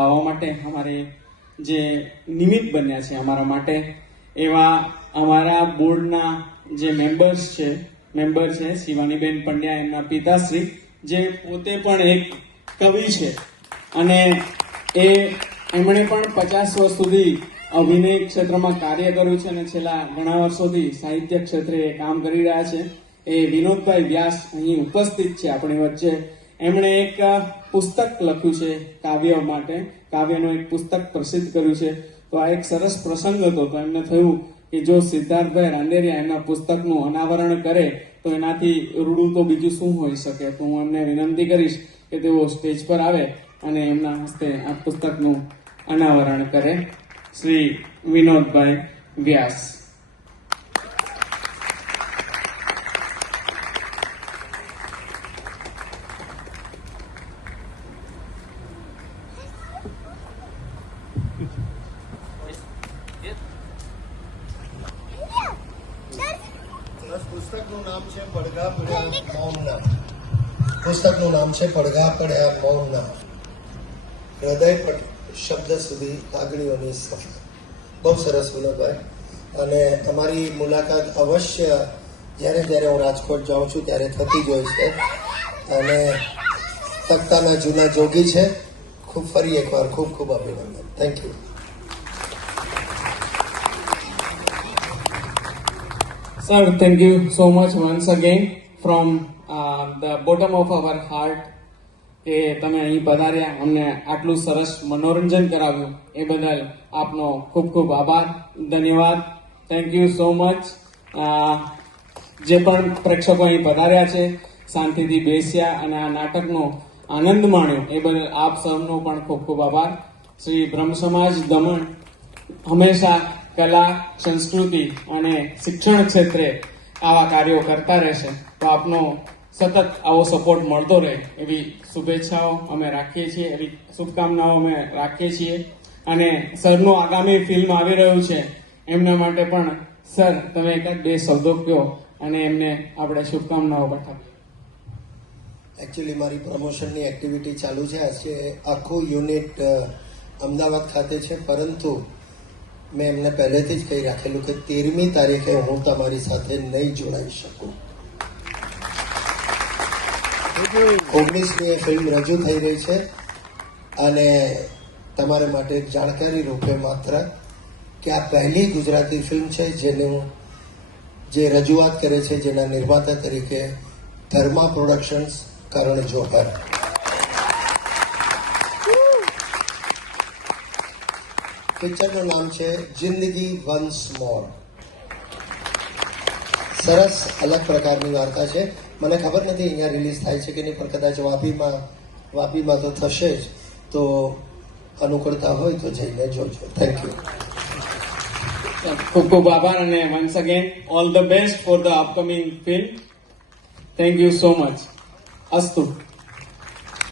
આવવા માટે અમારે જે નિમિત્ત બન્યા છે અમારા માટે એવા અમારા બોર્ડના જે મેમ્બર છે શિવાનીબેન પંડ્યા, એમના પિતાશ્રી, જે પોતે પણ એક કવિ છે અને એમણે પણ 50 વર્ષ સુધી અભિનય ક્ષેત્રમાં કાર્ય કર્યું છે અને છેલ્લા ઘણા વર્ષોથી સાહિત્ય ક્ષેત્રે કામ કરી રહ્યા છે. એ વિનોદભાઈ વ્યાસ અહીં ઉપસ્થિત છે આપણી વચ્ચે. એમણે એક પુસ્તક લખ્યું છે કાવ્ય માટે, કાવ્યનું એક પુસ્તક પ્રસિદ્ધ કર્યું છે. તો આ એક સરસ પ્રસંગ હતો, તો એમને થયું કે જો સિદ્ધાર્થભાઈ રાંદેરિયા એમના પુસ્તકનું અનાવરણ કરે તો એનાથી રૂડું તો બીજું શું હોઈ શકે. તો હું એમને વિનંતી કરીશ કે તેઓ સ્ટેજ પર આવે અને એમના હસ્તે આ પુસ્તકનું અનાવરણ કરે. શ્રી વિનોદભાઈ વ્યાસ. પુસ્તકનું નામ છે પડઘા પડ્યા મૌનના. પુસ્તકનું નામ છે પડઘા પડ્યા મૌનના. હૃદય શબ્દ સુધી લાગણીઓની સફર. બહુ સરસ વિનોદભાઈ. અને તમારી મુલાકાત અવશ્ય જ્યારે જ્યારે હું રાજકોટ જાઉં છું ત્યારે થતી જ હોય છે. અને તખ્તાના જૂના જોગી છે. ખૂબ ફરી એકવાર ખૂબ ખૂબ અભિનંદન. Thank you. Sir, thank you so much once again from the bottom of our heart કે તમે અહીં પધાર્યા, અમને આટલું સરસ મનોરંજન કરાવ્યું એ બદલ આપનો ખૂબ ખૂબ આભાર, ધન્યવાદ. Thank you so much. જે પણ પ્રેક્ષકો અહીં પધાર્યા છે, શાંતિથી બેસ્યા અને આ નાટકનો આનંદ માણ્યો એ બદલ આપ સૌનો પણ ખૂબ ખૂબ આભાર. શ્રી બ્રહ્મ સમાજ દમણ હંમેશા કલા, સંસ્કૃતિ અને શિક્ષણ ક્ષેત્રે આવા કાર્યો કરતા રહેશે. તો આપનો સતત આવો સપોર્ટ મળતો રહે એવી શુભેચ્છાઓ અમે રાખીએ છીએ, એવી શુભકામનાઓ અમે રાખીએ છીએ. અને સરનું આગામી ફિલ્મ આવી રહ્યું છે, એમના માટે પણ સર તમે એકાદ બે શબ્દો કહો અને એમને આપણે શુભકામનાઓ પાઠવીએ. એકચ્યુઅલી મારી પ્રમોશનની એક્ટિવિટી ચાલુ છે. આજે આખું યુનિટ અમદાવાદ ખાતે છે, પરંતુ મેં એમને પહેલેથી જ કહી રાખેલું કે 13મી તારીખે હું તમારી સાથે નહીં જોડાઈ શકું. 19મી ફિલ્મ રજૂ થઈ રહી છે અને તમારા માટે એક જાણકારી રૂપે માત્ર કે આ પહેલી ગુજરાતી ફિલ્મ છે જે રજૂઆત કરે છે, જેના નિર્માતા તરીકે ધર્મા પ્રોડક્શન્સ, કરણ જોહર. પિક્ચરનું નામ છે જિંદગી વન્સ મોર. સરસ અલગ પ્રકારની વાર્તા છે. મને ખબર નથી અહીંયા રિલીઝ થાય છે કે નહીં, પણ કદાચ વાપીમાં તો થશે જ. તો અનુકૂળતા હોય તો જઈને જોજો. Thank you. ખૂબ ખૂબ આભાર અને once again all the best for the upcoming film. Thank you so much. અસ્તુ.